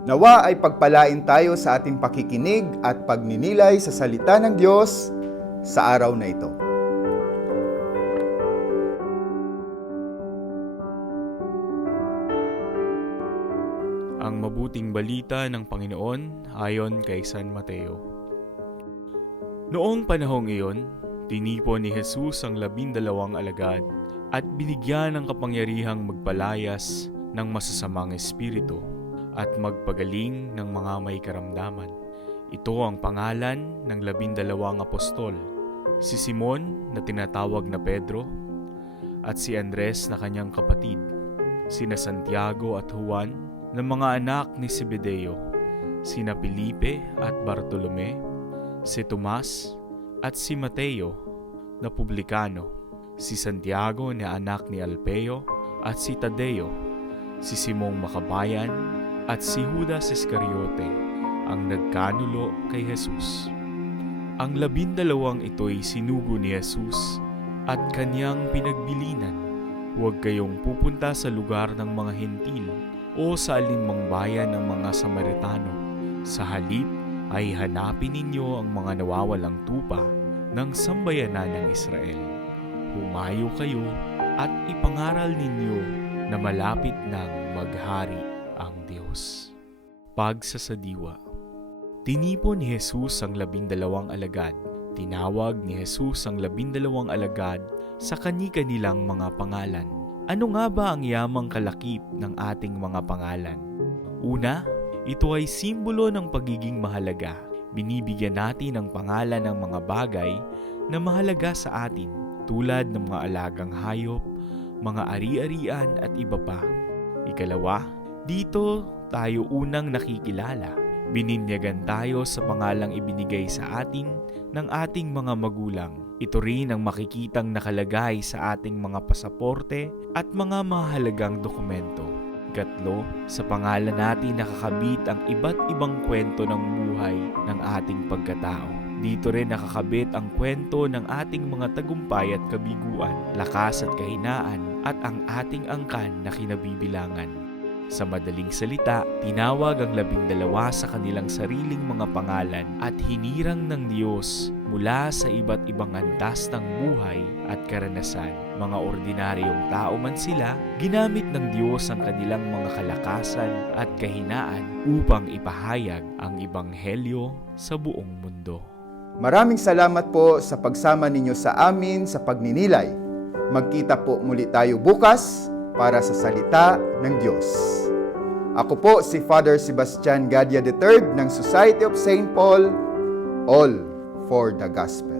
Nawa ay pagpalain tayo sa ating pakikinig at pagninilay sa salita ng Diyos sa araw na ito. Ang mabuting balita ng Panginoon ayon kay San Mateo. Noong panahong iyon, tinipon ni Jesus ang labindalawang alagad at binigyan ng kapangyarihang magpalayas ng masasamang espiritu at magpagaling ng mga may karamdaman. Ito ang pangalan ng labindalawang apostol, si Simon na tinatawag na Pedro at si Andres na kanyang kapatid, sina Santiago at Juan ng mga anak ni Zebedeo, sina Felipe at Bartolome, si Tomas at si Mateo na publikano, si Santiago na anak ni Alpeo at si Tadeo, si Simong Makabayan at si Judas Iscariote ang nagkanulo kay Jesus. Ang labindalawang ito'y sinugo ni Jesus at kanyang pinagbilinan. Huwag kayong pupunta sa lugar ng mga hentil o sa alinmang bayan ng mga Samaritano. Sa halip ay hanapin ninyo ang mga nawawalang tupa ng sambayanan ng Israel. Humayo kayo at ipangaral ninyo na malapit nang maghari ang Diyos. Pagsasadiwa Tinipon ni Jesus ang labindalawang alagad. Tinawag ni Jesus ang labindalawang alagad sa kani-kanilang mga pangalan. Ano nga ba ang yamang kalakip ng ating mga pangalan? Una, ito ay simbolo ng pagiging mahalaga. Binibigyan natin ang pangalan ng mga bagay na mahalaga sa atin tulad ng mga alagang hayop, mga ari-arian at iba pa. Ikalawa, dito tayo unang nakikilala. Bininyagan tayo sa pangalang ibinigay sa atin ng ating mga magulang. Ito rin ang makikitang nakalagay sa ating mga pasaporte at mga mahalagang dokumento. Gatlo, sa pangalan natin nakakabit ang iba't ibang kwento ng buhay ng ating pagkatao. Dito rin nakakabit ang kwento ng ating mga tagumpay at kabiguan, lakas at kahinaan, at ang ating angkan na kinabibilangan. Sa madaling salita, tinawag ang labing dalawa sa kanilang sariling mga pangalan at hinirang ng Diyos mula sa iba't ibang antas ng buhay at karanasan. Mga ordinaryong tao man sila, ginamit ng Diyos ang kanilang mga kalakasan at kahinaan upang ipahayag ang Ibanghelyo sa buong mundo. Maraming salamat po sa pagsama ninyo sa amin sa pagninilay. Magkita po muli tayo bukas para sa salita ng Diyos. Ako po si Father Sebastian Gadia III ng Society of St. Paul, all for the Gospel.